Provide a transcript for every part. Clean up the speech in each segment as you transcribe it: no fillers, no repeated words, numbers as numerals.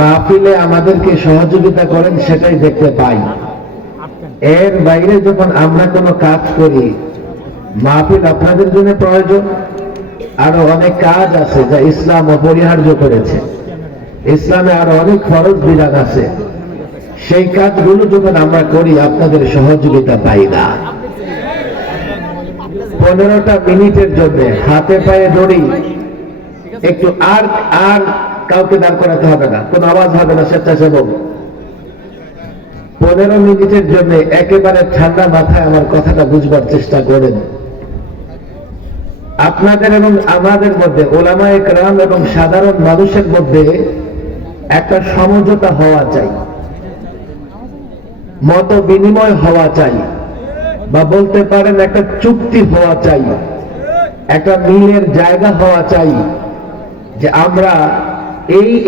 মাহফিলে আমাদেরকে সহযোগিতা করেন, সেটাই দেখতে পাই। এর বাইরে যখন আমরা কোনো কাজ করি, মাহফিল আপনাদের জন্য প্রয়োজন। আরো অনেক কাজ আছে যা ইসলাম অপরিহার্য করেছে। ইসলামে আরো অনেক ফরজ বিধান আছে, সেই কাজগুলো যখন আমরা করি আপনাদের সহযোগিতা পাই না। 15টা মিনিটের জন্য হাতে পায়ে দড়ি, একটু আর কাউকে দাঁড় করাতে হবে না, কোনো আওয়াজ হবে না, স্বেচ্ছাসেবক। 15 মিনিটের জন্য একেবারে ঠান্ডা মাথায় আমার কথাটা বুঝবার চেষ্টা করেন। আপনাদের এবং আমাদের মধ্যে, ওলামায়ে কেরাম এবং সাধারণ মানুষের মধ্যে একটা সমঝোতা হওয়া চাই, মত বিনিময় হওয়া চাই, বা বলতে পারেন একটা চুক্তি হওয়া চাই, একটা মিলের জায়গা হওয়া চাই যে আমরা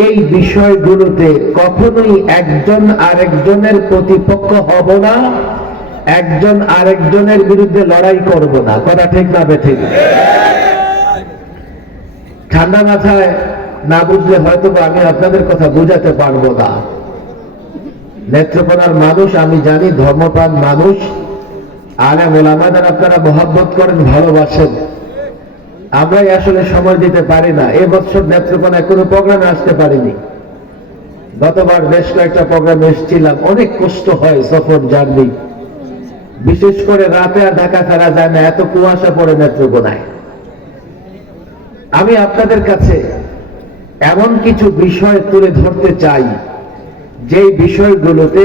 এই বিষয়গুলোতে কখনোই একজন আরেকজনের প্রতিপক্ষ হব না, একজন আরেকজনের বিরুদ্ধে লড়াই করব না। কথা ঠিক না বেঠিক? ঠান্ডা মাথায় না বুঝলে হয়তো আমি আপনাদের কথা বুঝাতে পারবো না। নেত্রকোনার মানুষ আমি জানি, ধর্মপ্রাণ মানুষ, আলেম ওলামাদের আপনারা মহব্বত করেন, ভালোবাসেন। আমরাই আসলে সময় দিতে পারি না। এবছর নেত্রকোনায় কোনো প্রোগ্রামে আসতে পারিনি। গতবার বেশ কয়েকটা প্রোগ্রামে এসেছিলাম। অনেক কষ্ট হয় সফর, জার্নি, বিশেষ করে রাতে আর ঢাকা ফেরা যায় না, এত কুয়াশা পড়ে নেত্রকোনায়। আমি আপনাদের কাছে এমন কিছু বিষয় তুলে ধরতে চাই যে বিষয়গুলোতে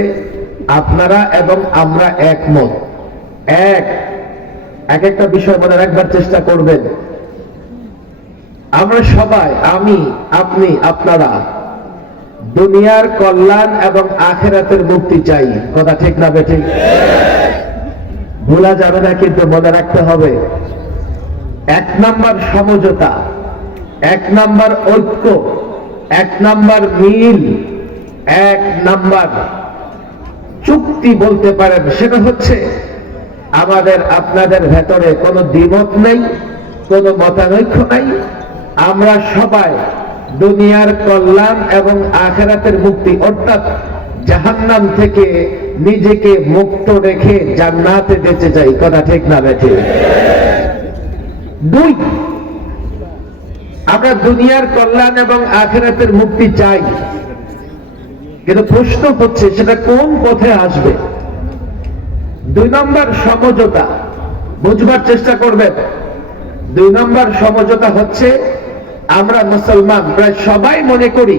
আপনারা এবং আমরা একমত। এক একটা বিষয় মনে রাখবার চেষ্টা করবেন। আমরা সবাই, আমি, আপনি, আপনারা দুনিয়ার কল্যাণ এবং আখিরাতের মুক্তি চাই। কথা ঠিক না বেঠিক? ভোলা যাবে না, কিন্তু মনে রাখতে হবে। 1 নাম্বার সমঝোতা, 1 নাম্বার ঐক্য, 1 নাম্বার মিল, 1 নাম্বার চুক্তি বলতে পারেন, সেটা হচ্ছে আমাদের আপনাদের ভেতরে কোনো দ্বিমত নেই, কোনো মতানৈক্য নাই। আমরা সবাই দুনিয়ার কল্যাণ এবং আখিরাতের মুক্তি, অর্থাৎ জাহান্নাম থেকে নিজেকে মুক্ত রেখে জান্নাতে বেঁচে যাই। কথা ঠিক না বেঠিক? 2, আমরা দুনিয়ার কল্যাণ এবং আখিরাতের মুক্তি চাই, কিন্তু প্রশ্ন হচ্ছে সেটা কোন পথে আসবে। 2 নম্বর সমঝোতা বুঝবার চেষ্টা করবেন। 2 নম্বর সমঝোতা হচ্ছে, আমরা মুসলমান প্রায় সবাই মনে করি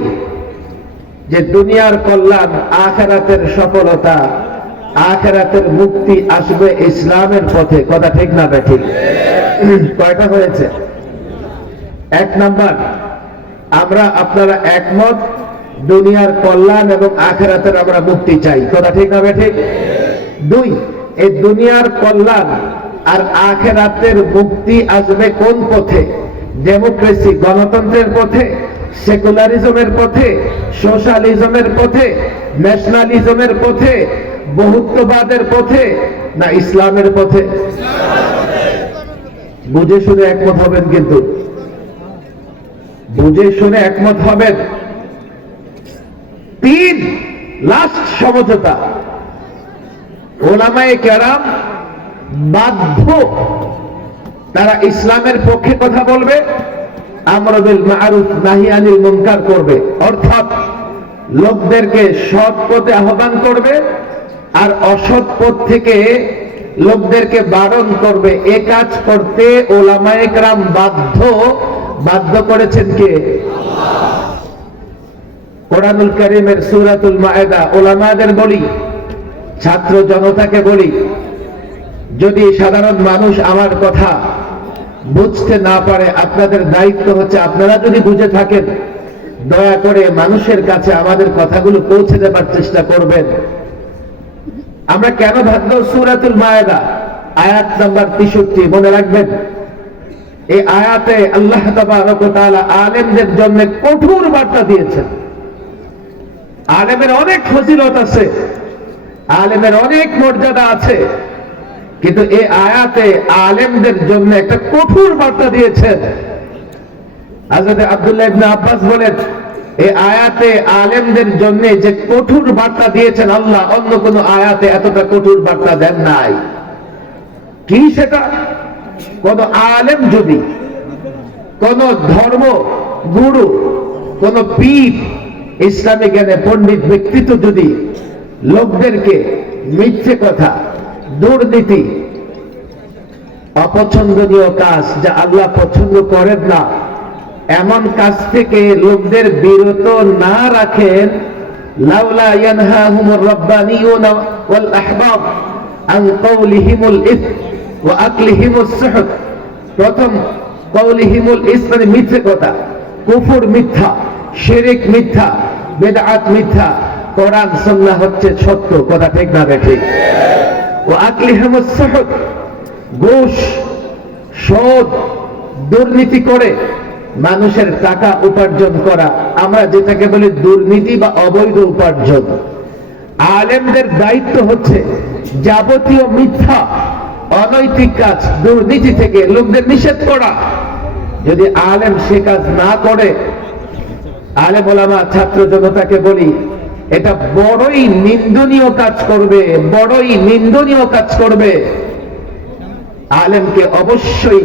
যে দুনিয়ার কল্যাণ, আখিরাতের সফলতা, আখিরাতের মুক্তি আসবে ইসলামের পথে। কথা ঠিক না বেঠিক? কয়টা হয়েছে? 1 নাম্বার, আমরা আপনারা একমত, দুনিয়ার কল্যাণ এবং আখিরাতের আমরা মুক্তি চাই। কথা ঠিক না বেঠিক? 2, এই দুনিয়ার কল্যাণ আর আখিরাতের মুক্তি আসবে কোন পথে? ডেমোক্রেসি, গণতন্ত্রের পথে, সেকুলারিজমের পথে, সোশ্যালিজমের পথে, ন্যাশনালিজমের পথে, বহুত্ববাদের পথে, না ইসলামের পথে? বুঝে শুনে একমত হবেন, কিন্তু বুঝে শুনে একমত হবেন। 3, লাস্ট সমঝোতা, ওলামায়ে কেরাম বাধ্য, তারা ইসলামের পক্ষে কথা বলবে, আমর বিল মারুফ নাহি আনিল মুনকার করবে, অর্থাৎ লোকদেরকে সৎ পথে আহ্বান করবে আর অসৎ পথ থেকে লোকদেরকে বারণ করবে। এ কাজ করতে ওলামায়ে কেরাম বাধ্য করেছেন কে? কোরআনুল কারীমের সূরাতুল মায়েদা, ওলামাদের বলি, ছাত্র জনতাকে বলি, যদি সাধারণ মানুষ আমার কথা বুঝতে না পারে, আপনাদের দায়িত্ব হচ্ছে, আপনারা যদি বুঝে থাকেন, দয়া করে মানুষের কাছে আমাদের কথাগুলো পৌঁছে দেবার চেষ্টা করবেন। আমরা কেন ভাবব? সূরাতুল মায়েদা আয়াত নাম্বার 63 মনে রাখবেন। এই আয়াতে আল্লাহ তাবারক ওয়া তাআলা আলেমদের জন্য কঠোর বার্তা দিয়েছেন। আলেমের অনেক ফজিলত আছে, আলেমের অনেক মর্যাদা আছে, কিন্তু এই আয়াতে আলেমদের জন্য একটা কঠোর বার্তা দিয়েছেন। হযরত আব্দুল্লাহ ইবনে আব্বাস বলেন, এই আয়াতে আলেমদের জন্য যে কঠোর বার্তা দিয়েছেন আল্লাহ, অন্য কোন আয়াতে এতটা কঠোর বার্তা দেন নাই। কি সেটা? কোন আলেম যদি, কোন ধর্ম গুরু, কোন পীর, ইসলামী জ্ঞানে পণ্ডিত ব্যক্তিত্ব যদি লোকদেরকে মিথ্যে কথা, দুর্নীতি, অপছন্দনীয় কাজ যা আল্লাহ পছন্দ করেন না, এমন কাজ থেকে লোকদের বিরত না রাখেন, লাউলা ইয়ানহাহুমুর রাব্বানিয়ুনা ওয়াল আহবাব আন কাউলিহিমুল ইসম ওয়া আকলিহিমুস সুহত। প্রথম কাউলিহিমুল ইসম মানে মিথ্যে কথা, কুফর মিথ্যা, শিরক মিথ্যা, বিদআত মিথ্যা, কোরআন সুন্নাহ হচ্ছে সত্য কথা, ঠিক না ঠিক? ওয়া আকলিহিমুস সুহত, ঘুষ, সুদ, দুর্নীতি করে মানুষের টাকা উপার্জন করা, আমরা যেটাকে বলি দুর্নীতি বা অবৈধ উপার্জন। আলেমদের দায়িত্ব হচ্ছে যাবতীয় মিথ্যা, অনৈতিক কাজ, দুর্নীতি থেকে লোকদের নিষেধ করা। যদি আলেম সে কাজ না করে, আলেম ওলামা ছাত্র জনতাকে বলি, এটা বড়ই নিন্দনীয় কাজ করবে, বড়ই নিন্দনীয় কাজ করবে। আলেমকে অবশ্যই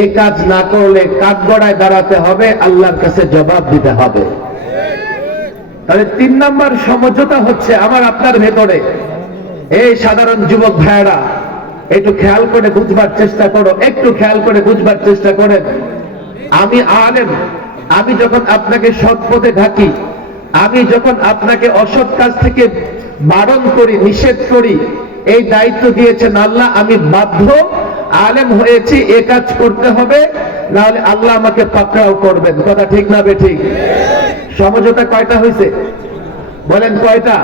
এই কাজ না করলে কাঠগড়ায় দাঁড়াতে হবে, আল্লাহর কাছে জবাব দিতে হবে। তাহলে 3 নম্বর সমঝোতা হচ্ছে আমার আপনার ভেতরে। এই সাধারণ যুবক ভাইয়েরা একটু খেয়াল করে বুঝবার চেষ্টা করো, একটু খেয়াল করে বুঝবার চেষ্টা করেন। আমি আলেম, আমি যখন আপনাকে সৎ পথে ডাকি, আমি যখন আপনাকে অসৎ কাজ থেকে বারণ করি, নিষেধ করি, এই দায়িত্ব দিয়েছেন আল্লাহ। আমি বাধ্য, আলেম হয়েছি, এ কাজ করতে হবে, না হলে আল্লাহ আমাকে পাকড়াও করবেন কথা, ঠিক না বেঠিক? সমঝোতা কয়টা হয়েছে বলেন, কয়টা?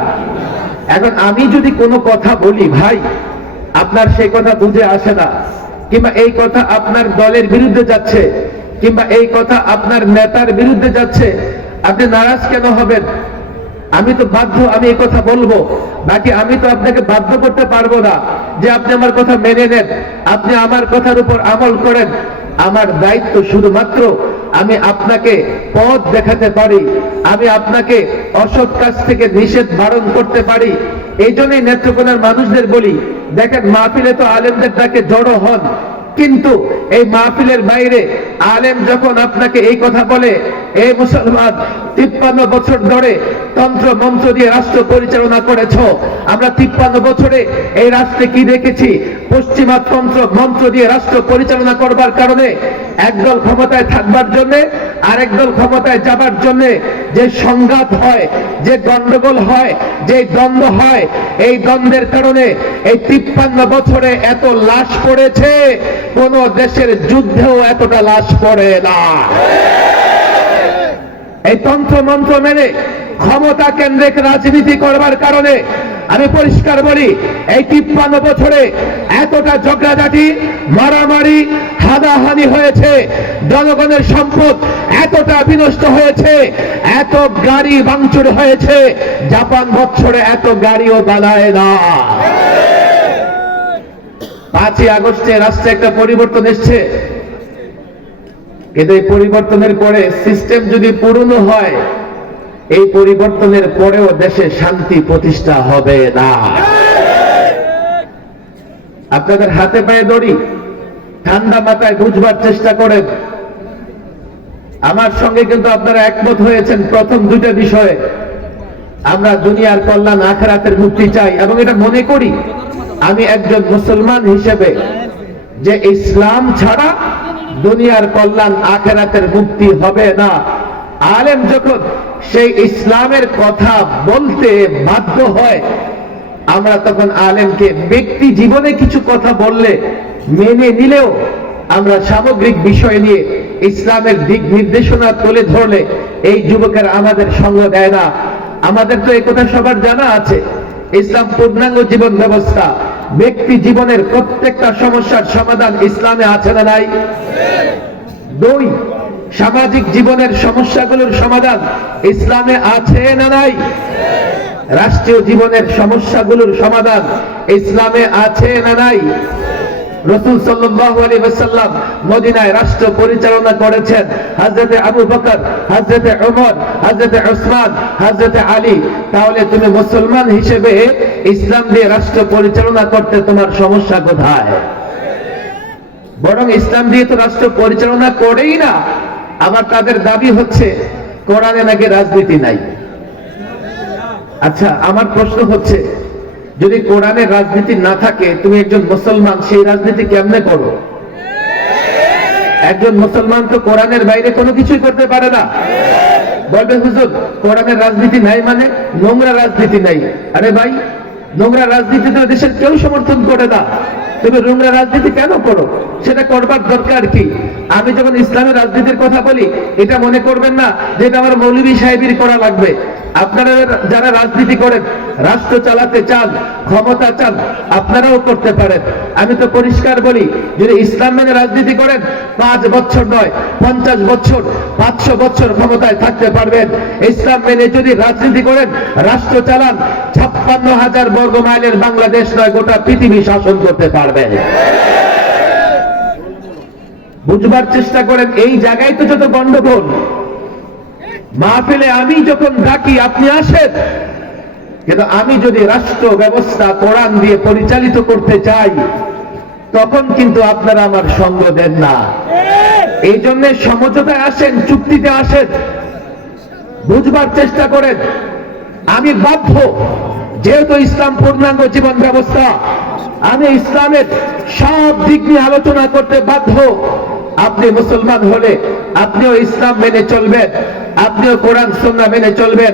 এখন আমি যদি কোনো কথা বলি, ভাই আপনার সেই কথা বুঝে আসে না, কিংবা এই কথা আপনার দলের বিরুদ্ধে যাচ্ছে, কিংবা এই কথা আপনার নেতার বিরুদ্ধে যাচ্ছে, আপনি নারাজ কেন হবেন? আমি তো বাধ্য, আমি এই কথা বলবো। বাকি আমি তো আপনাকে বাধ্য করতে পারবো না যে আপনি আমার কথা মেনে নেন, আপনি আমার কথার উপর আমল করেন। আমার দায়িত্ব শুধুমাত্র আমি আপনাকে পথ দেখাতে পারি, আমি আপনাকে অসৎ কাজ থেকে নিষেধ বারণ করতে পারি। এই জন্যই নেত্রকোনার মানুষদের বলি, দেখেন মাহফিলে তো আলেমদের ডাকে জড়ো হন, কিন্তু এই মাহফিলের বাইরে আলেম যখন আপনাকে এই কথা বলে, এই মুসলমান 53 বছর ধরে তন্ত্র মন্ত্র দিয়ে রাষ্ট্র পরিচালনা করেছ, আমরা 53 বছরে এই রাষ্ট্রে কি দেখেছি? পশ্চিমা তন্ত্র মন্ত্র দিয়ে রাষ্ট্র পরিচালনা করবার কারণে একদল ক্ষমতায় থাকবার জন্য আরেক দল ক্ষমতায় যাবার জন্য যে সংঘাত হয়, যে গন্ডগোল হয়, যে দ্বন্দ্ব হয়, এই দ্বন্দ্বের কারণে এই 53 বছরে এত লাশ পড়েছে, কোন দেশের যুদ্ধেও এতটা লাশ পড়ে না। এই তন্ত্র মন্ত্র মেনে ক্ষমতা কেন্দ্রিক রাজনীতি করবার কারণে আমি পরিষ্কার বলি, এই 53 বছরে এতটা ঝগড়াঝাটি, মারামারি, হানাহানি হয়েছে, জনগণের সম্পদ এতটা বিনষ্ট হয়েছে, এত গাড়ি ভাঙচুর হয়েছে, জাপান বছরে এত গাড়িও বানায় না। 5ই আগস্টে রাষ্ট্রে একটা পরিবর্তন এসছে, কিন্তু এই পরিবর্তনের পরে সিস্টেম যদি পুরনো হয়, এই পরিবর্তনের পরেও দেশে শান্তি প্রতিষ্ঠা হবে না। আপনাদের হাতে পায়ে দড়ি, ঠান্ডা মাথায় বুঝবার চেষ্টা করেন। আমার সঙ্গে কিন্তু আপনারা একমত হয়েছেন প্রথম 2টা বিষয়ে। আমরা দুনিয়ার কল্যাণ, আখিরাতের মুক্তি চাই, এবং এটা মনে করি আমি একজন মুসলমান হিসেবে যে ইসলাম ছাড়া দুনিয়ার কল্যাণ, আখিরাতের মুক্তি হবে না। আলেম যখন সেই ইসলামের কথা বলতে বাধ্য হয়, আমরা তখন আলেমকে ব্যক্তি জীবনে কিছু কথা বললে মেনে নিলেও আমরা সামগ্রিক বিষয় নিয়ে ইসলামের দিক নির্দেশনা তুলে ধরলে এই যুবকেরা আমাদের সঙ্গ দেয় না। আমাদের তো এই কথা সবার জানা আছে, ইসলাম পূর্ণাঙ্গ জীবন ব্যবস্থা। ব্যক্তি জীবনের প্রত্যেকটা সমস্যার সমাধান ইসলামে আছে না নাই? 2, সামাজিক জীবনের সমস্যাগুলোর সমাধান ইসলামে আছে না নাই? রাষ্ট্রীয় জীবনের সমস্যাগুলোর সমাধান ইসলামে আছে না নাই? রাসূল সাল্লাল্লাহু আলাইহি ওয়াসাল্লাম মদিনায় রাষ্ট্র পরিচালনা করেছেন হযরতে আবু বকর, হযরতে ওমর, হযরতে উসমান, হযরতে আলী। তাহলে তুমি মুসলমান হিসেবে ইসলাম দিয়ে রাষ্ট্র পরিচালনা করতে তোমার সমস্যা কোথায়? বরং ইসলাম দিয়ে তো রাষ্ট্র পরিচালনা করেই না, আবার তাদের দাবি হচ্ছে কোরআনে নাকি রাজনীতি নাই। আচ্ছা, আমার প্রশ্ন হচ্ছে, যদি কোরআনে রাজনীতি না থাকে, তুমি একজন মুসলমান সেই রাজনীতি কেমনে করো? একজন মুসলমান তো কোরআনের বাইরে কোনো কিছুই করতে পারে না। বলবে হুজুর কোরআনের রাজনীতি নাই মানে নোংরা রাজনীতি নাই। আরে ভাই, নোংরা রাজনীতি তো দেশের কেউ সমর্থন করে না, তুমি নোংরা রাজনীতি কেন করো? সেটা করবার দরকার কি? আমি যখন ইসলামের রাজনীতির কথা বলি, এটা মনে করবেন না যে এটা আমার মৌলভী সাহেবের করা লাগবে। আপনারা যারা রাজনীতি করেন, রাষ্ট্র চালাতে চান, ক্ষমতা চান, আপনারাও করতে পারেন। আমি তো পরিষ্কার বলি, যদি ইসলাম মেনে রাজনীতি করেন 5 বছর নয় 50 বছর, 500 বছর ক্ষমতায় থাকতে পারবেন। ইসলাম মেনে যদি রাজনীতি করেন, রাষ্ট্র চালান, 56,000 বর্গ মাইলের বাংলাদেশ নয় গোটা পৃথিবী শাসন করতে পারবেন। বুঝবার চেষ্টা করেন, এই জায়গায় তো যত গন্ডগোল। মাহফিলে আমি যখন ডাকি আপনি আসেন, কিন্তু আমি যদি রাষ্ট্র ব্যবস্থা কোরআন দিয়ে পরিচালিত করতে চাই, তখন কিন্তু আপনারা আমার সঙ্গ দেন না। এই জন্য সমঝোতায় আসেন, চুক্তিতে আসেন, বুঝবার চেষ্টা করেন। আমি বাধ্য, যেহেতু ইসলাম পূর্ণাঙ্গ জীবন ব্যবস্থা, আমি ইসলামের সব দিক নিয়ে আলোচনা করতে বাধ্য। আপনি মুসলমান হলে আপনিও ইসলাম মেনে চলবেন, আপনিও কোরআন সুন্নাহ মেনে চলবেন।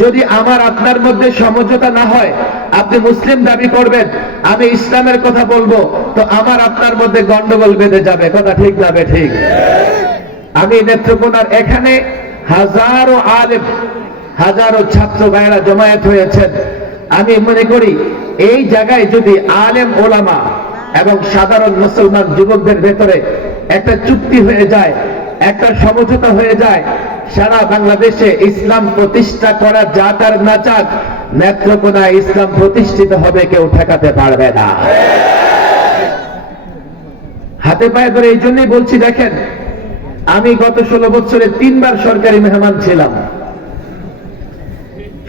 যদি আমার আপনার মধ্যে সমঝোতা না হয়, আপনি মুসলিম দাবি করবেন, আমি ইসলামের কথা বলবো, তো আমার আপনার মধ্যে গন্ডগোল বেঁধে যাবে। কথা ঠিক না ঠিক? আমি নেত্রকোনার এখানে হাজারো আলেম, হাজারো ছাত্র ভাইয়েরা জমায়েত হয়েছেন। আমি মনে করি এই জায়গায় যদি আলেম ওলামা এবং সাধারণ মুসলমান যুবকদের ভেতরে একটা চুক্তি হয়ে যায়, একটা সমঝোতা হয়ে যায়, সারা বাংলাদেশে ইসলাম প্রতিষ্ঠা করা যাক আর না যাক, নেত্রকোনায় ইসলাম প্রতিষ্ঠিত হবে, কেউ ঠেকাতে পারবে না। হাতে পায়ে ধরে এই জন্যই বলছি, দেখেন আমি গত 16 বছরে 3 বার সরকারি মেহমান ছিলাম।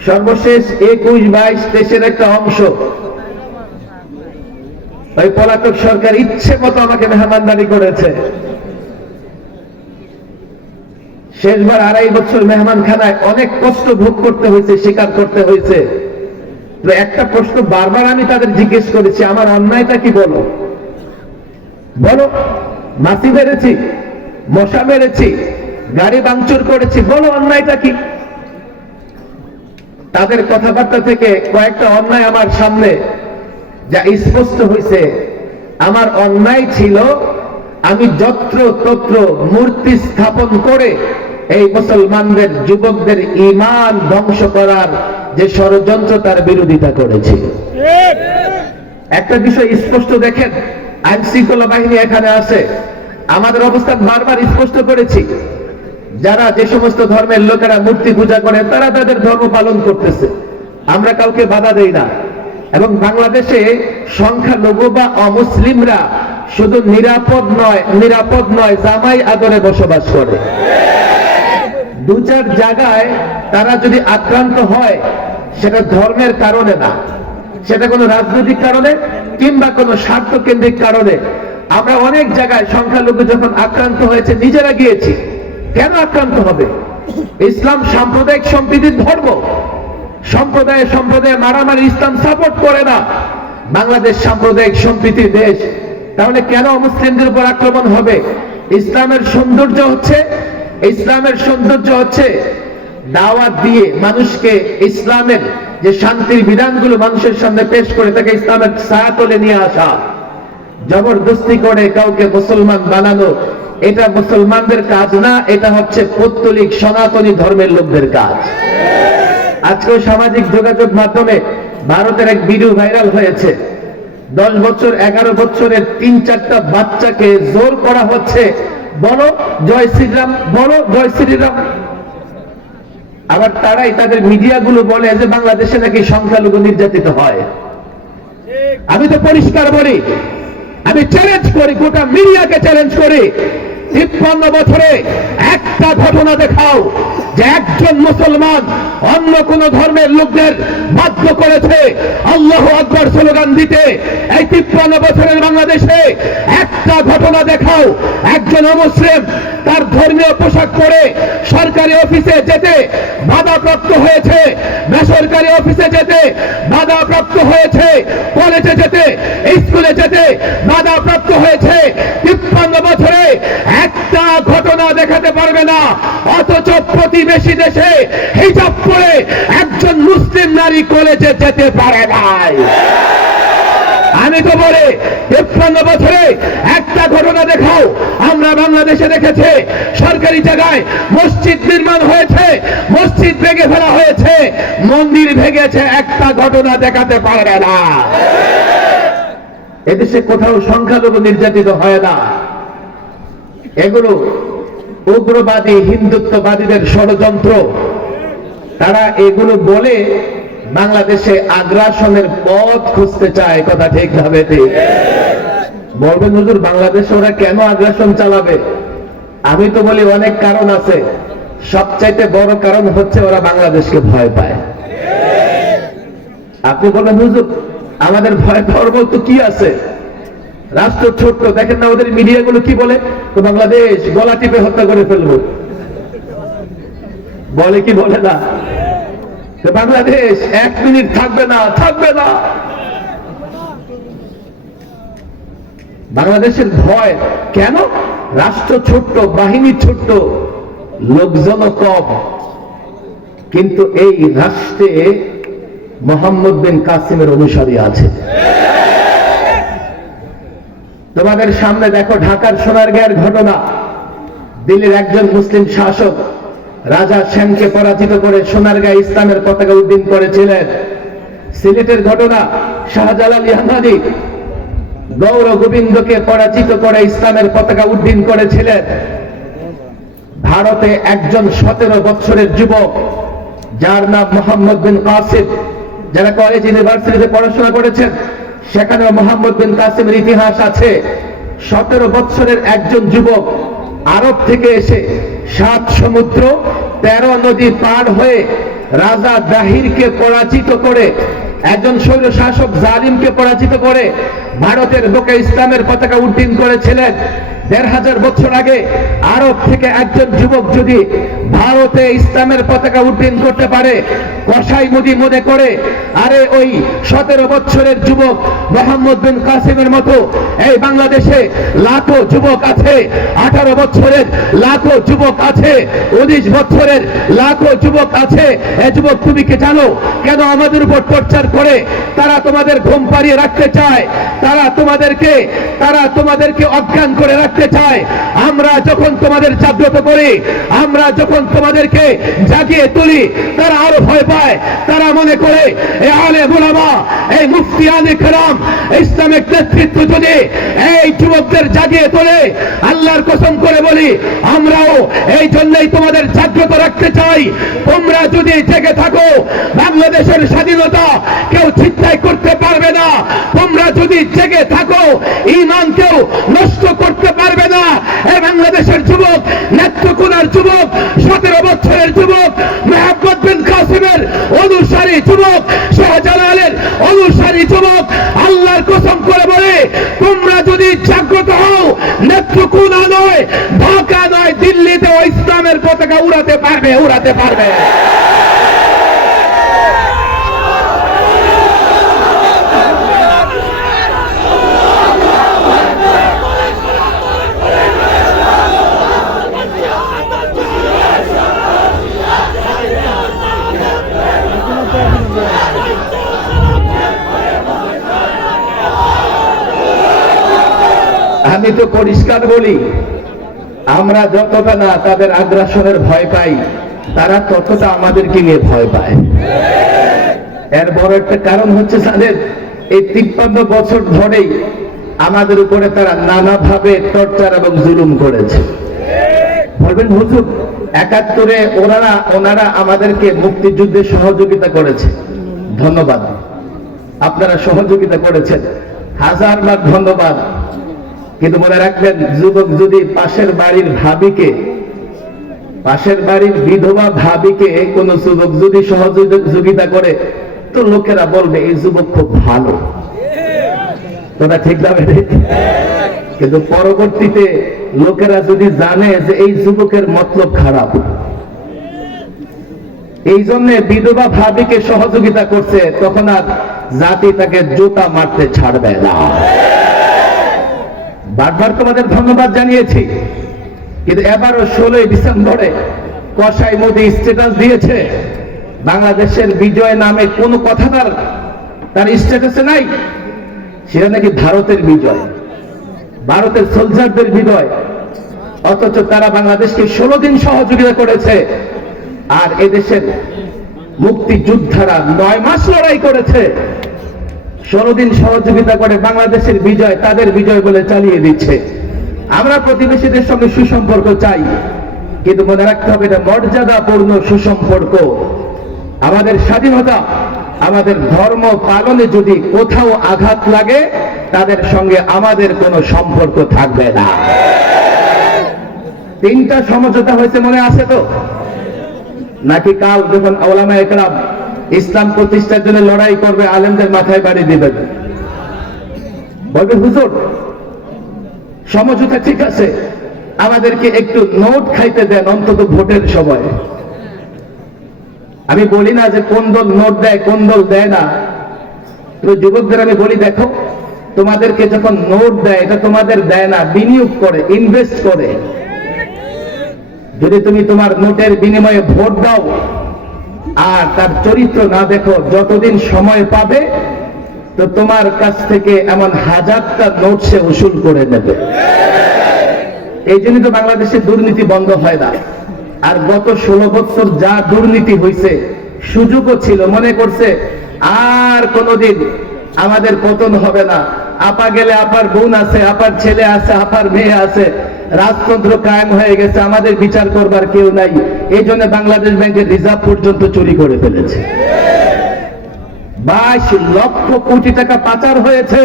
সর্বশেষ 21, 22, 23 একটা অংশ ওই পলাতক সরকার ইচ্ছে মতো আমাকে মেহমানদারি করেছে। শেষবার 2.5 বছর মেহমানখানায় অনেক কষ্ট ভোগ করতে হয়েছে, স্বীকার করতে হয়েছে। তো একটা প্রশ্ন বারবার আমি তাদের জিজ্ঞেস করেছি, আমার অন্যায়টা কি বলো? বলো, মাছি মেরেছি, মশা মেরেছি, গাড়ি ভাঙচুর করেছি, বলো অন্যায়টা কি? তাদের কথাবার্তা থেকে কয়েকটা অন্যায় আমার সামনে যা স্পষ্ট হয়েছে। আমার অন্যায় ছিল, আমি যত্র তত্র মূর্তি স্থাপন করে এই মুসলমানদের যুবকদের ঈমান ধ্বংস করার যে ষড়যন্ত্র, তার বিরোধিতা করেছি। একটা বিষয় স্পষ্ট দেখেন, আইন শৃঙ্খলা বাহিনী এখানে আছে, আমাদের অবস্থান বারবার স্পষ্ট করেছি। যারা যে সমস্ত ধর্মের লোকেরা মূর্তি পূজা করে, তারা তাদের ধর্ম পালন করতেছে, আমরা কাউকে বাধা দেই না। এবং বাংলাদেশে সংখ্যালঘু বা অমুসলিমরা শুধু নিরাপদ নয় জামাই আদরে বসবাস করে। 2-4 জায়গায় তারা যদি আক্রান্ত হয়, সেটা ধর্মের কারণে না, সেটা কোনো রাজনৈতিক কারণে কিংবা কোনো স্বার্থ কেন্দ্রিক কারণে। আমরা অনেক জায়গায় সংখ্যালঘু যখন আক্রান্ত হয়েছে, নিজেরা গিয়েছি। কেন আক্রান্ত হবে? ইসলাম সাম্প্রদায়িক সম্প্রীতির ধর্ম, সম্প্রদায়ে সম্প্রদায়ে মারামারি ইসলাম সাপোর্ট করে না। বাংলাদেশ সাম্প্রদায়িক সম্প্রীতির দেশ, তাহলে কেন মুসলিমদের উপর আক্রমণ হবে? ইসলামের সৌন্দর্য হচ্ছে দাওয়াত দিয়ে মানুষকে ইসলামের যে শান্তির বিধানগুলো মানুষের সামনে পেশ করে তাকে ইসলামের ছায়াতলে নিয়ে আসা। জবরদস্তি করে কাউকে মুসলমান বানানো, এটা মুসলমানদের কাজ না, এটা হচ্ছে পৌত্তলিক সনাতনী ধর্মের লোকদের কাজ। আজকেও সামাজিক যোগাযোগ মাধ্যমে ভারতের এক ভিডিও ভাইরাল হয়েছে। 10 বছর 11 বছরের 3-4টা বাচ্চাকে জোর করা হচ্ছে, বলো জয় শ্রীরাম, বলো জয় শ্রীরাম। আবার তারাই তাদের মিডিয়াগুলো বলে যে বাংলাদেশে নাকি সংখ্যালঘু নির্যাতিত হয়। আমি তো পরিষ্কার বলি, আমি চ্যালেঞ্জ করি, গোটা মিডিয়াকে চ্যালেঞ্জ করি, 53 বছরে একটা ঘটনা দেখাও যে একজন মুসলমান অন্য কোন ধর্মের লোকদের বাধ্য করেছে আল্লাহু আকবার স্লোগান দিতে। এই 53 বছরের বাংলাদেশে একটা ঘটনা দেখাও একজন অমুসলিম তার ধর্মীয় পোশাক পরে সরকারি অফিসে যেতে বাধাপ্রাপ্ত হয়েছে, বেসরকারি অফিসে যেতে বাধাপ্রাপ্ত হয়েছে, কলেজে যেতে, স্কুলে যেতে বাধাপ্রাপ্ত হয়েছে। 53 বছরে একটা ঘটনা দেখাতে পারবে না, অথচ প্রতিবেশী দেশে হিজাব পরে একজন মুসলিম নারী কলেজে যেতে পারে নাই। আমি তো বলি 53 বছরে একটা ঘটনা দেখাও। আমরা বাংলাদেশে দেখেছি সরকারি জায়গায় মসজিদ নির্মাণ হয়েছে, মসজিদ ভেঙে ফেলা হয়েছে, মন্দির ভেঙেছে, একটা ঘটনা দেখাতে পারে না। এদেশে কোথাও সংখ্যালঘু নির্যাতিত হয় না। এগুলো উগ্রবাদী হিন্দুত্ববাদীদের ষড়যন্ত্র। তারা এগুলো বলে বাংলাদেশে আগ্রাসনের পথ খুঁজতে চায়, কথা ঠিক ভাবে ঠিক বলবেন হুজুর বাংলাদেশে ওরা কেন আগ্রাসন চালাবে? আমি তো বলি অনেক কারণ আছে, সবচাইতে বড় কারণ হচ্ছে ওরা বাংলাদেশকে ভয় পায়। আপনি বলবেন হুজুর আমাদের ভয় পাওয়ার বলতো কি আছে, রাষ্ট্র ছোট্ট, দেখেন না ওদের মিডিয়াগুলো কি বলে, তো বাংলাদেশ গলা টিপে হত্যা করে ফেলবো, বলে কি বলে না? বাংলাদেশ 1 মিনিট থাকবে না, থাকবে না। বাংলাদেশের ভয় কেন? রাষ্ট্র ছোট্ট, বাহিনী ছোট্ট, লোকজন কম, কিন্তু এই রাষ্ট্রে মোহাম্মদ বিন কাসিমের অনুসারী আছে। তোমাদের সামনে দেখো ঢাকার সোনারগাঁয়ের ঘটনা। দিল্লির একজন মুসলিম শাসক রাজা শ্যামকে পরাজিত করে সোনারগাঁয়ে ইসলামের পতাকা উড্ডীন করেছিলেন। সিলেটের ঘটনা, শাহজালাল ইয়ামানি গৌর গোবিন্দকে পরাজিত করে ইসলামের পতাকা উড্ডীন করেছিলেন। ভারতে একজন 17 বছরের যুবক যার নাম মোহাম্মদ বিন কাসিম, যারা কলেজ ইউনিভার্সিটিতে পড়াশোনা করেছেন সেখানেও মোহাম্মদ বিন কাসিমের ইতিহাস আছে। 17 বছরের একজন যুবক আরব থেকে এসে 7 সমুদ্র 13 নদী পার হয়ে রাজা দাহিরকে পরাজিত করে, একজন স্বৈর শাসক জালিমকে পরাজিত করে ভারতের বুকে ইসলামের পতাকা উড্ডীন করেছিলেন। 1500 বছর আগে আরব থেকে একজন যুবক যদি ভারতে ইসলামের পতাকা উড্ডীন করতে পারে, কসাই মুদি মনে করে আরে ওই 17 বছরের যুবক মোহাম্মদ বিন কাসিমের মতো এই বাংলাদেশে লাখো যুবক আছে, 18 বছরের লাখো যুবক আছে, 19 বছরের লাখো যুবক আছে। এই যুবক তুমি কি জানো কেন আমাদের উপর টর্চার করে? তারা তোমাদের ঘুম পাড়িয়ে রাখতে চায়, তারা তোমাদেরকে অজ্ঞান করে রাখতে চায়। আমরা যখন তোমাদের জাগ্রত করি, আমরা যখন তোমাদেরকে জাগিয়ে তুলি, তারা আরো ভয় পায়। তারা মনে করে এই আলেম উলামা, এই মুফতিয়ানে কেরাম, ইসলামিক নেতৃত্ব যদি এই যুবকদের জাগিয়ে তোলে, আল্লাহর কসম করে বলি আমরাও এই জন্যই তোমাদের জাগ্রত রাখতে চাই। তোমরা যদি জেগে থাকো, বাংলাদেশের স্বাধীনতা কেউ ছিনতাই করতে পারবে না। তোমরা যদি জেগে থাকো, ঈমানকেও নষ্ট করতে পারবে না। এই বাংলাদেশের যুবক, নেত্রকোনার যুবক, 17 বছরের যুবক, মোহাম্মদ বিন কাসিমের অনুসারী যুবক, শাহজালালের অনুসারী যুবক, আল্লাহর কসম করে বলে তোমরা যদি জাগ্রত হও, নেত্রকোনা নয়, ঢাকা নয়, দিল্লিতেও ইসলামের পতাকা উড়াতে পারবে, উড়াতে পারবে। আমি তো পরিষ্কার বলি, আমরা যতটা না তাদের আগ্রাসনের ভয় পাই, তারা ততটা আমাদেরকে নিয়ে ভয় পায়। এর বড় একটা কারণ হচ্ছে তাদের এই 53 বছর ধরেই আমাদের উপরে তারা নানাভাবে টর্চার এবং জুলুম করেছে। বলবেন হুজুর 71-এ ওনারা আমাদেরকে মুক্তিযুদ্ধে সহযোগিতা করেছে, ধন্যবাদ। আপনারা সহযোগিতা করেছেন, হাজার লাখ ধন্যবাদ। কিন্তু মনে রাখবেন, যুবক যদি পাশের বাড়ির ভাবিকে, পাশের বাড়ির বিধবা ভাবিকে কোন যুবক যদি সহযোগিতা করে, তো লোকেরা বলবে এই যুবক খুব ভালো। তোরা ঠিক না? কিন্তু পরবর্তীতে লোকেরা যদি জানে যে এই যুবকের মতলব খারাপ, এই জন্য বিধবা ভাবিকে সহযোগিতা করছে, তখন আর জাতি তাকে জুতা মারতে ছাড়বে না। বারবার তোমাদের ধন্যবাদ জানিয়েছি, কিন্তু এবারও 16 ডিসেম্বরে কসাই মোদি স্ট্যাটাস দিয়েছে, বাংলাদেশের বিজয় নামে কোনো কথা তার স্ট্যাটাসে নাই। সেটা নাকি ভারতের বিজয়, ভারতের সোলজারদের বিজয়, অথচ তারা বাংলাদেশকে 16 দিন সহযোগিতা করেছে। আর এদেশের মুক্তিযোদ্ধারা 9 মাস লড়াই করেছে, 16 দিন সহযোগিতা করে বাংলাদেশের বিজয় তাদের বিজয় বলে চালিয়ে দিচ্ছে। আমরা প্রতিবেশীদের সঙ্গে সুসম্পর্ক চাই, কিন্তু মনে রাখতে হবে এটা মর্যাদাপূর্ণ সুসম্পর্ক। আমাদের স্বাধীনতা, আমাদের ধর্ম পালনে যদি কোথাও আঘাত লাগে, তাদের সঙ্গে আমাদের কোনো সম্পর্ক থাকবে না। 3টা সমঝোতা হয়েছে, মনে আছে তো? নাকি কাল যখন ওলামায়ে কেরাম ইসলাম প্রতিষ্ঠার জন্য লড়াই করবে, আলেমদের মাথায় বাড়ি দিবেন, বলবে হুজুর সমঝোতা ঠিক আছে, আমাদেরকে একটু নোট খাইতে দেন অন্তত ভোটের সময়। আমি বলি না যে কোন দল নোট দেয় কোন দল দেয় না, তো যুবকদের আমি বলি, দেখো তোমাদেরকে যখন নোট দেয়, এটা তোমাদের দেয় না, বিনিয়োগ করে, ইনভেস্ট করে। যদি তুমি তোমার নোটের বিনিময়ে ভোট দাও আর তার চরিত্র না দেখো, যতদিন সময় পাবে তো তোমার কাছ থেকে এমন 1000টা নোট সে উসুল করে নেবে। এই জন্য তো বাংলাদেশে দুর্নীতি বন্ধ হয় না। আর গত 16 বছর যা দুর্নীতি হয়েছে, সুযোগও ছিল, মনে করছে আর কোনদিন আমাদের পতন হবে না, আপা গেলে আপার বোন আছে, আপার ছেলে আছে, আপার মেয়ে আছে, রাজতন্ত্র কায়েম হয়ে গেছে, আমাদের বিচার করবার কেউ নাই। এই জন্য বাংলাদেশ ব্যাংকের রিজার্ভ পর্যন্ত চুরি করে ফেলেছে। 22 লক্ষ কোটি টাকা পাচার হয়েছে।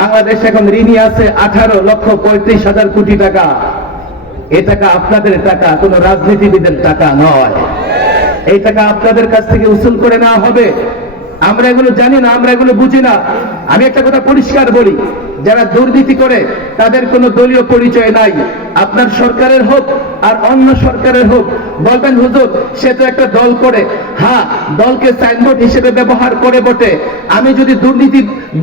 বাংলাদেশ এখন ঋণী আছে 18,35,000 কোটি টাকা। এ টাকা আপনাদের টাকা, কোন রাজনীতিবিদের টাকা নয়। এই টাকা আপনাদের কাছ থেকে উসুল করে নেওয়া হবে। আমরা এগুলো জানি না, আমরা এগুলো বুঝি না। আমি একটা কথা পরিষ্কার বলি, যারা দুর্নীতি করে তাদের কোনো দলীয় পরিচয় নাই। আপনার সরকারের হোক আর অন্য সরকারের হোক, বলবেন হুজুর সে তো একটা দল করে। হ্যাঁ, দলকে সাইনবোর্ড হিসেবে ব্যবহার করে বটে। আমি যদি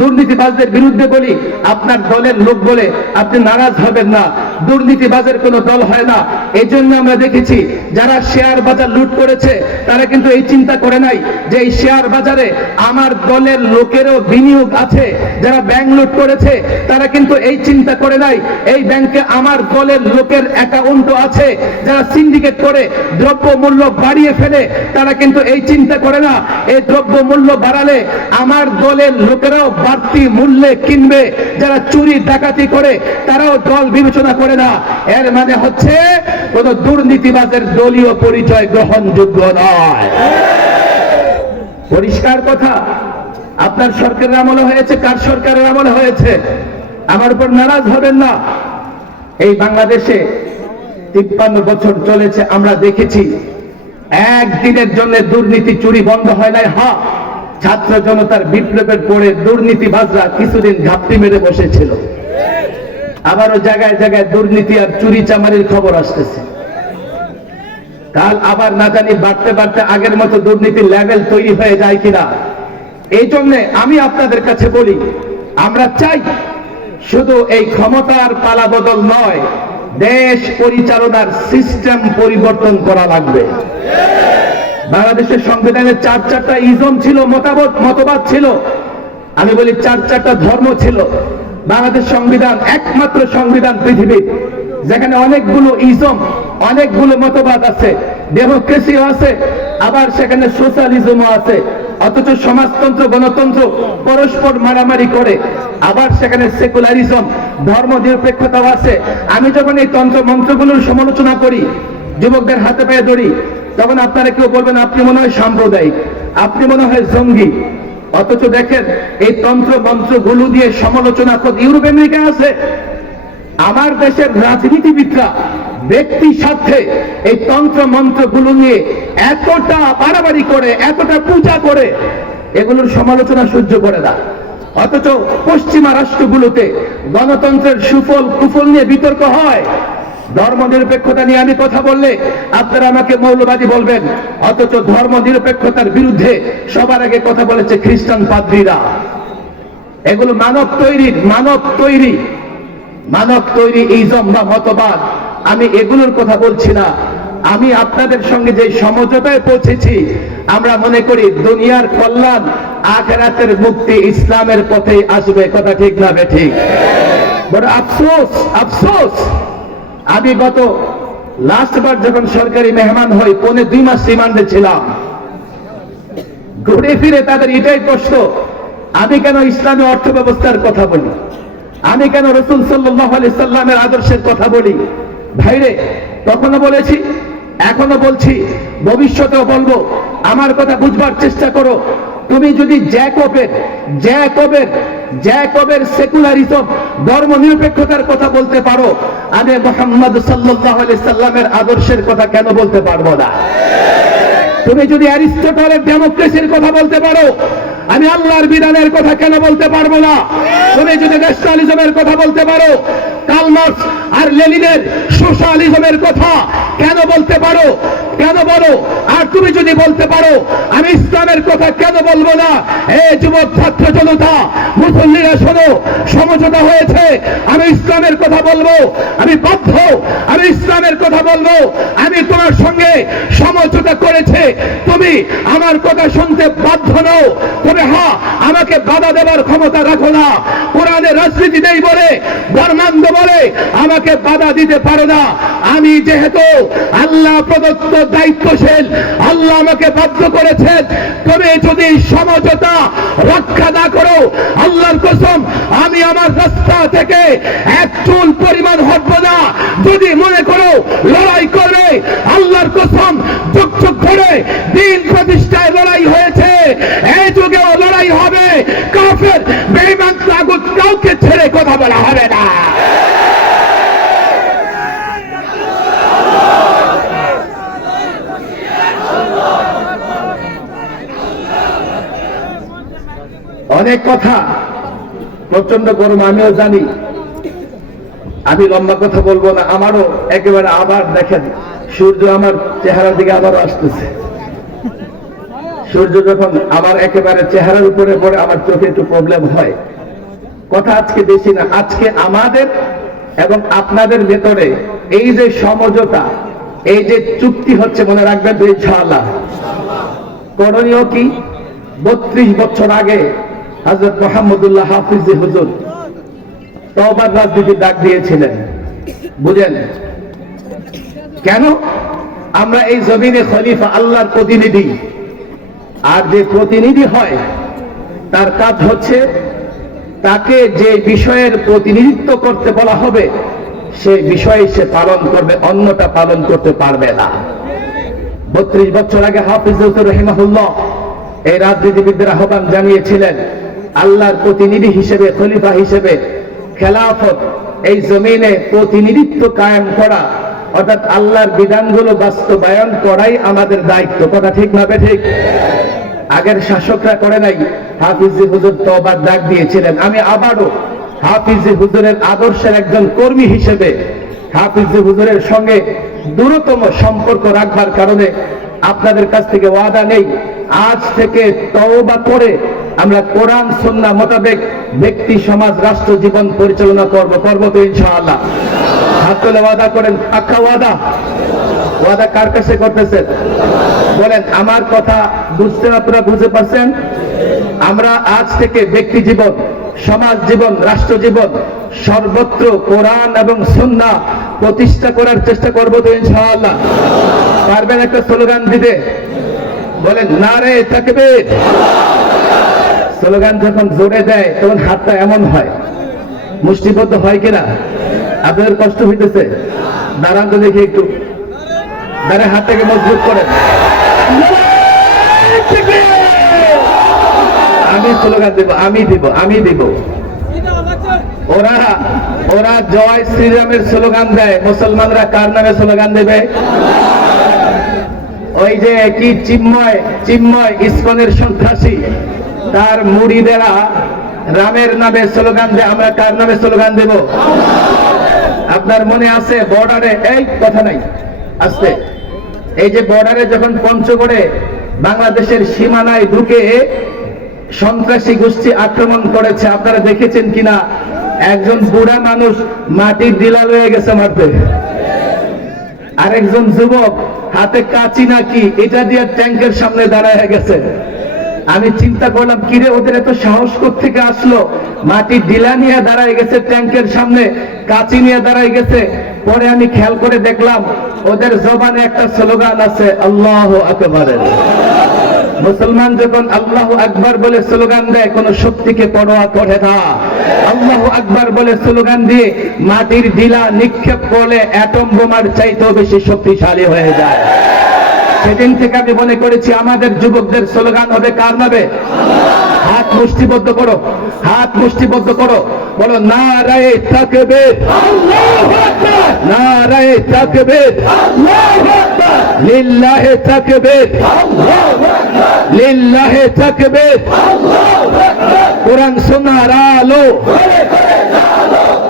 দুর্নীতিবাজদের বিরুদ্ধে বলি, আপনার দলের লোক বলে আপনি নারাজ হবেন না। দুর্নীতিবাজের কোনো দল হয় না। এই জন্য আমরা দেখেছি যারা শেয়ার বাজার লুট করেছে, তারা কিন্তু এই চিন্তা করে নাই যে এই শেয়ার বাজারে আমার দলের লোকেরও বিনিয়োগ আছে। যারা ব্যাংক লুট করেছে, তারা কিন্তু এই চিন্তা করে নাই এই ব্যাংকে আমার দলের লোকের অ্যাকাউন্টও আছে। যারা সিন্ডিকেট করে দ্রব্য মূল্য বাড়িয়ে ফেলে, তারা কিন্তু এই চিন্তা করে না এই দ্রব্য মূল্য বাড়ালে আমার দলের লোকেরাও বাড়তি মূল্যে কিনবে। যারা চুরি ডাকাতি করে, তারাও দল বিবেচনা করে না। এর মানে হচ্ছে কোন দুর্নীতিবাজের দলীয় পরিচয় গ্রহণযোগ্য নয়। পরিষ্কার কথা। আপনার সরকারের আমলে হয়েছে, কার সরকারের আমলে হয়েছে, আমার উপর নারাজ হবেন না। এই বাংলাদেশে 53 বছর চলেছে, আমরা দেখেছি একদিনের জন্য দুর্নীতি চুরি বন্ধ হয় নাই। হ্যাঁ, ছাত্র জনতার বিপ্লবের পরে দুর্নীতিবাজরা কিছুদিন ঘাপটি মেরে বসেছিল। আবারও জায়গায় জায়গায় দুর্নীতি আর চুরি চামারির খবর আসতেছে। কাল আবার না জানি বাড়তে বাড়তে আগের মতো দুর্নীতির লেভেল তৈরি হয়ে যায় কিনা। এই জন্য আমি আপনাদের কাছে বলি, আমরা চাই শুধু এই ক্ষমতার পালা বদল নয়, দেশ পরিচালনার সিস্টেম পরিবর্তন করা লাগবে। বাংলাদেশের সংবিধানে 4টা ইজম ছিল, মতবাদ ছিল। আমি বলি 4টা ধর্ম ছিল। বাংলাদেশ সংবিধান একমাত্র সংবিধান পৃথিবীর যেখানে অনেকগুলো ইজম, অনেকগুলো মতবাদ আছে, ডেমোক্রেসিও আছে, আবার সেখানে সোশ্যালিজমও আছে। অথচ সমাজতন্ত্র, গণতন্ত্র পরস্পর মারামারি করে। আবার সেখানে সেকুলারিজম, ধর্ম নিরপেক্ষতাও আছে। আমি যখন এই তন্ত্র মন্ত্রগুলোর সমালোচনা করি, যুবকদের হাতে পায়ে ধরি, তখন আপনারা কেউ বলবেন আপনি মনে হয় সাম্প্রদায়িক, আপনি মনে হয় জঙ্গি। অথচ দেখেন এই তন্ত্র মন্ত্রগুলো দিয়ে সমালোচনা করতে ইউরোপ আমেরিকা আছে। আমার দেশের রাজনীতিবিদরা ব্যক্তির সাথে এই তন্ত্র মন্ত্রগুলো নিয়ে এতটা বাড়াবাড়ি করে, এতটা পূজা করে, এগুলোর সমালোচনা সহ্য করে না। অথচ পশ্চিমা রাষ্ট্রগুলোতে গণতন্ত্রের সুফল কুফল নিয়ে বিতর্ক হয়। ধর্ম নিরপেক্ষতা নিয়ে আমি কথা বললে আপনারা আমাকে মৌলবাদী বলবেন, অথচ ধর্ম নিরপেক্ষতার বিরুদ্ধে সবার আগে কথা বলেছে খ্রিস্টান পাদ্রীরা। এগুলো মানব তৈরি ইজম বা মতবাদ। আমি এগুলোর কথা বলছি না। আমি আপনাদের সঙ্গে যে সমঝোতায় পৌঁছেছি, আমরা মনে করি দুনিয়ার কল্যাণ, আখিরাতের মুক্তি ইসলামের পথে আসবে। কথা ঠিক না বেঠিক? বড় আফসোস, আমি গত লাস্টবার যখন সরকারি মেহমান হই, 2.5 মাস রিমান্ডে ছিলাম। ঘুরে ফিরে তাদের এটাই প্রশ্ন, আমি কেন ইসলামী অর্থ ব্যবস্থার কথা বলি, আমি কেন রাসূল সাল্লাল্লাহু আলাইহি সাল্লামের আদর্শের কথা বলি। ভাইরে, তখনও বলেছি, এখনো বলছি, ভবিষ্যতেও বলবো, আমার কথা বুঝবার চেষ্টা করো। তুমি যদি জ্যাকবের সেকুলারিজম, ধর্ম নিরপেক্ষতার কথা বলতে পারো, আমি মুহাম্মদ সাল্লাল্লাহু আলাইহি সাল্লামের আদর্শের কথা কেন বলতে পারবো না? তুমি যদি অ্যারিস্টটলের ডেমোক্রেসির কথা বলতে পারো, আমি আল্লাহর বিধানের কথা কেন বলতে পারবো না? তুমি যদি ন্যাশনালিজমের কথা বলতে পারো, কার্ল মার্কস আর লেনিনের সোশ্যালিজমের কথা কেন বলতে পারো? কেন বলো? আর তুমি যদি বলতে পারো, আমি ইসলামের কথা কেন বলবো না? এই যুবক ছাত্র জনতা, মুসল্লিরা শোনো, সমঝোতা হয়েছে, আমি ইসলামের কথা বলবো, আমি বাধ্য, আমি ইসলামের কথা বলবো। আমি তোমার সঙ্গে সমঝোতা করেছে, তুমি আমার কথা শুনতে বাধ্য নও। তবে হ্যাঁ, আমাকে বাধা দেবার ক্ষমতা রাখো না। কোরআনে রাজনীতি নেই বলে, ধর্মান্ধ বলে আমাকে বাধা দিতে পারো না। আমি যেহেতু আল্লাহ প্রদত্ত দায়িত্বশীল, আল্লাহ আমাকে বাধ্য করেছেন। তবে যদি সমঝোতা রক্ষা না করো, আল্লাহর কসম আমি আমার রাস্তা থেকে এক চুল পরিমাণ হটবো না। যদি মনে করো লড়াই করবে, আল্লাহর কসম যুগ যুগ ধরে দিন প্রতিষ্ঠায় লড়াই হয়েছে, এই যুগেও লড়াই হবে। কাফের বেঈমান তাগুত কাউকে ছেড়ে কথা বলা হবে না। অনেক কথা, প্রচন্ড গরম, আমিও জানি। আমি লম্বা কথা বলবো না। আমারও একেবারে, আবার দেখেন সূর্য আমার চেহারার দিকে আবারও আসতেছে। সূর্য যখন আমার একেবারে চেহারার উপরে পড়ে, আমার চোখে একটু প্রবলেম হয়। কথা আজকে বেশি না, আজকে আমাদের এবং আপনাদের ভেতরে এই যে সমঝোতা, এই যে চুক্তি হচ্ছে, মনে রাখবেন তো ইনশাআল্লাহ। করণীয় কি? 32 বছর আগে হযরত মুহাম্মদুল্লাহ হাফিজ হুজুর তওবার রাজনীতির ডাক দিয়েছিলেন। বুঝেন কেন? আমরা এই জমিনে খলিফা, আল্লাহর প্রতিনিধি। আর যে প্রতিনিধি হয়, তার কাজ হচ্ছে তাকে যে বিষয়ের প্রতিনিধিত্ব করতে বলা হবে, সেই বিষয়ে সে পালন করবে, অন্যটা পালন করতে পারবে না। 32 বছর আগে হাফিজ হুজুর রাহিমাহুল্লাহ এই রাজনীতিবিদদের আহ্বান জানিয়েছিলেন, আল্লাহর প্রতিনিধি হিসেবে, খলিফা হিসেবে খেলাফত, এই জমিনে প্রতিনিধিত্ব কায়েম করা, অর্থাৎ আল্লাহর বিধানগুলো বাস্তবায়ন করাই আমাদের দায়িত্ব। কথা ঠিক না ঠিক? আগের শাসকরা করে নাই। হাফিজি হুজুর তওবার ডাক দিয়েছিলেন। আমি আবারও হাফিজি হুজুরের আদর্শের একজন কর্মী হিসেবে হাফিজি হুজুরের সঙ্গে দূরতম সম্পর্ক রাখবার কারণে আপনাদের কাছ থেকে ওয়াদা নেই, আজ থেকে তওবা করে আমরা কোরআন সুন্নাহ মোতাবেক ব্যক্তি, সমাজ, রাষ্ট্র জীবন পরিচালনা করব তো ইনশাআল্লাহ। হাত তুলে ওয়াদা করেন, পাক্কা ওয়াদা। ওয়াদা কার কাছে করতেছেন বলেন? আমার কথা বুঝছেন আপনারা? বুঝতে পারছেন? আমরা আজ থেকে ব্যক্তি জীবন, সমাজ জীবন, রাষ্ট্র জীবন সর্বত্র কোরআন এবং সুন্নাহ প্রতিষ্ঠা করার চেষ্টা করব তো ইনশাআল্লাহ। পারবেন একটা স্লোগান দিতে? বলেন নারে তাকবীর। স্লোগান যখন জোরে দেয় তখন হাতটা এমন হয়, মুষ্টিবদ্ধ হয় কিনা? আপনাদের কষ্ট হইতেছে? দাঁড়ান তো দেখি একটু, দাঁড়ায় হাতটাকে মজবুত করেন। আমি আমি স্লোগান দেব, আমি দিব। ওরা জয় শ্রীরামের স্লোগান দেয়, মুসলমানরা কার নামে স্লোগান দেবে? ওই যে কি চিন্ময় ইসকনের সন্ত্রাসী, তার মুড়িদেরা রামের নামে স্লোগান দেয়, আমরা কার নামে স্লোগান দেব? আপনার মনে আছে বর্ডারে, এই কথা নাই আস্তে, এই যে বর্ডারে যখন পঞ্চগড়ে বাংলাদেশের সীমানায় ঢুকে সন্ত্রাসী গোষ্ঠী আক্রমণ করেছে, আপনারা দেখেছেন কিনা? একজন বুড়া মানুষ মাটির ডিলা লয়ে গেছে মারতে, আরেকজন যুবক হাতে কাঁচি নাকি এটা দিয়ে ট্যাঙ্কের সামনে দাঁড়ায় গেছে। আমি চিন্তা করলাম, কিরে ওদের এত সাহস কোত্থেকে আসলো? মাটির ডিলা নিয়ে দাঁড়ায় গেছে, ট্যাঙ্কের সামনে কাঁচি নিয়ে দাঁড়ায় গেছে। পরে আমি খেয়াল করে দেখলাম ওদের জবানে একটা স্লোগান আছে, আল্লাহু আকবার। মুসলমান যখন আল্লাহু আকবার বলে স্লোগান দেয়, কোন শক্তিকে পরোয়া করে না। আল্লাহু আকবার বলে স্লোগান দিয়ে মাটির ডিলা নিক্ষেপ করলে অ্যাটম বোমার চাইতেও বেশি শক্তিশালী হয়ে যায়। সেদিন থেকে আমি মনে করেছি আমাদের যুবকদের স্লোগান হবে কার নামে? হাত মুষ্টিবদ্ধ করো, হাত মুষ্টিবদ্ধ করো, বলো নারায়ে তাকবীর, আল্লাহু আকবার, নারায়ে তাকবীর, আল্লাহু আকবার, লিল্লাহি তাকবীর, আল্লাহু আকবার, লিল্লাহি তাকবীর, আল্লাহু আকবার। কোরআন সুন্নাহর আলো,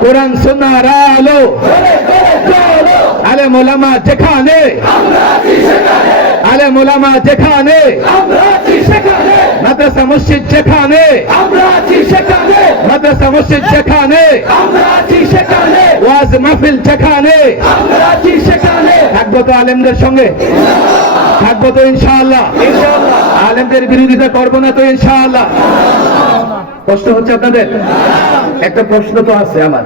কোরআন সুন্নাহর আলো, আলেম ওলামা যেখানে, আলেম ওলামা যেখানে, মাদ্রাসা মসজিদ যেখানে, মাদ্রাসা মসজিদ যেখানে, ওয়াজ মাহফিল যেখানে, থাকবো তো আলেমদের সঙ্গে, থাকবো তো ইনশাআল্লাহ। আলেমদের বিরোধিতা করবো না তো ইনশাআল্লাহ। কষ্ট হচ্ছে আপনাদের? একটা প্রশ্ন তো আছে আমার,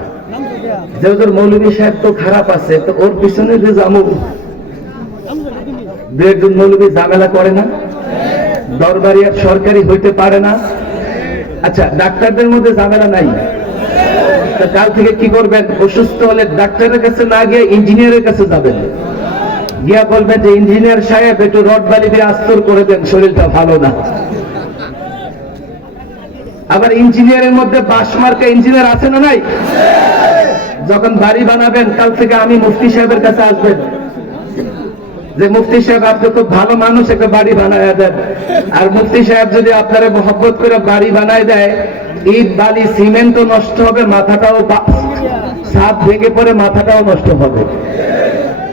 যে ওদের মৌলভী সাহেব তো খারাপ আছে, তো ওর পিছনে যে জামু, দু একজন মৌলভী ঝামেলা করে না, দরবারি আর সরকারি হইতে পারে না। আচ্ছা, ডাক্তারদের মধ্যে ঝামেলা নাই, কাল থেকে কি করবেন? অসুস্থ হলে ডাক্তারের কাছে না গিয়ে ইঞ্জিনিয়ারের কাছে যাবেন, গিয়া বলবেন যে ইঞ্জিনিয়ার সাহেব একটু রড বালি দিয়ে আস্তর করে দেন, শরীরটা ভালো না। আবার ইঞ্জিনিয়ারের মধ্যে বাস মার্কা ইঞ্জিনিয়ার আছে না নাই? যখন বাড়ি বানাবেন, কাল থেকে আমি মুফতি সাহেবের কাছে আসবেন, যে মুফতি সাহেব আপনি খুব ভালো মানুষ, একটা বাড়ি বানায় দেন। আর মুফতি সাহেব যদি আপনারা মহব্বত করে বাড়ি বানায় দেয়, ইট বালি সিমেন্টও নষ্ট হবে, মাথাটাও ছাদ ভেঙে পড়ে মাথাটাও নষ্ট হবে।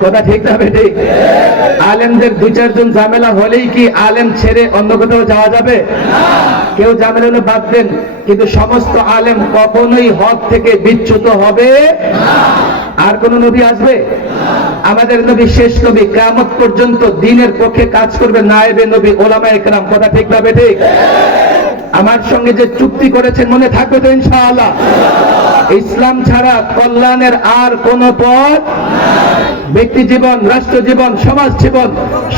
কথা ঠিক না বেঠিক? আলেমদের দুই চারজন ঝামেলা হলেই কি আলেম ছেড়ে অন্য কোথাও যাওয়া যাবে? কেউ ঝামেলা হলে বাদ দেন, কিন্তু সমস্ত আলেম কখনোই হক থেকে বিচ্যুত হবে। আর কোন নবী আসবে? আমাদের নবী শেষ নবী, কিয়ামত পর্যন্ত দ্বীনের পক্ষে কাজ করবে নায়েবে নবী, ওলামায়ে কেরাম। কথা ঠিক না বেঠিক? আমার সঙ্গে যে চুক্তি করেছেন মনে থাকবে তো ইনশাআল্লাহ? ইসলাম ছাড়া কল্যাণের আর কোন পথ, ব্যক্তি জীবন, রাষ্ট্র জীবন, সমাজ জীবন,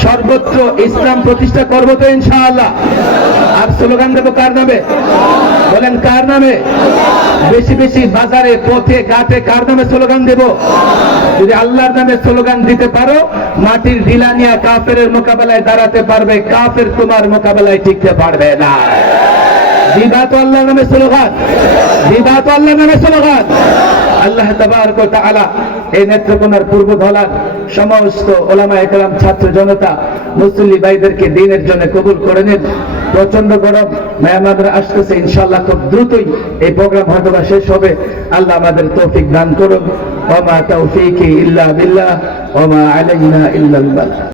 সর্বত্র ইসলাম প্রতিষ্ঠা করবো তো ইনশাআল্লাহ। আর স্লোগান দেবো কার নামে? বলেন কার নামে? বেশি বেশি বাজারে, পথে, ঘাটে কার নামে স্লোগান দেব? যদি আল্লাহর নামে স্লোগান দিতে পারো, মাটির ঢিলা নিয়ে কাফেরের মোকাবেলায় দাঁড়াতে পারবে, কাফের তোমার মোকাবেলায় টিকতে পারবে না। দিবা তো আল্লাহর নামে স্লোগান, দিবা তো আল্লাহর নামে স্লোগান। আল্লাহ তাবারক ওয়া তাআলা এই নেত্রকোনার পূর্ব ধলার সমস্ত ওলামায়ে কেরাম, ছাত্র জনতা, মুসল্লি ভাইদেরকে দ্বীনের জন্য কবুল করে নেন। প্রচন্ড গরম, মেহমানরা আসতেছে, ইনশাআল্লাহ খুব দ্রুতই এই প্রোগ্রাম হয়তো শেষ হবে। আল্লাহ আমাদের তৌফিক দান করুন। ওয়া মা তাওফীকি ইল্লা বিল্লাহ ওয়া মা আলাইনা ইল্লাল বালাগ।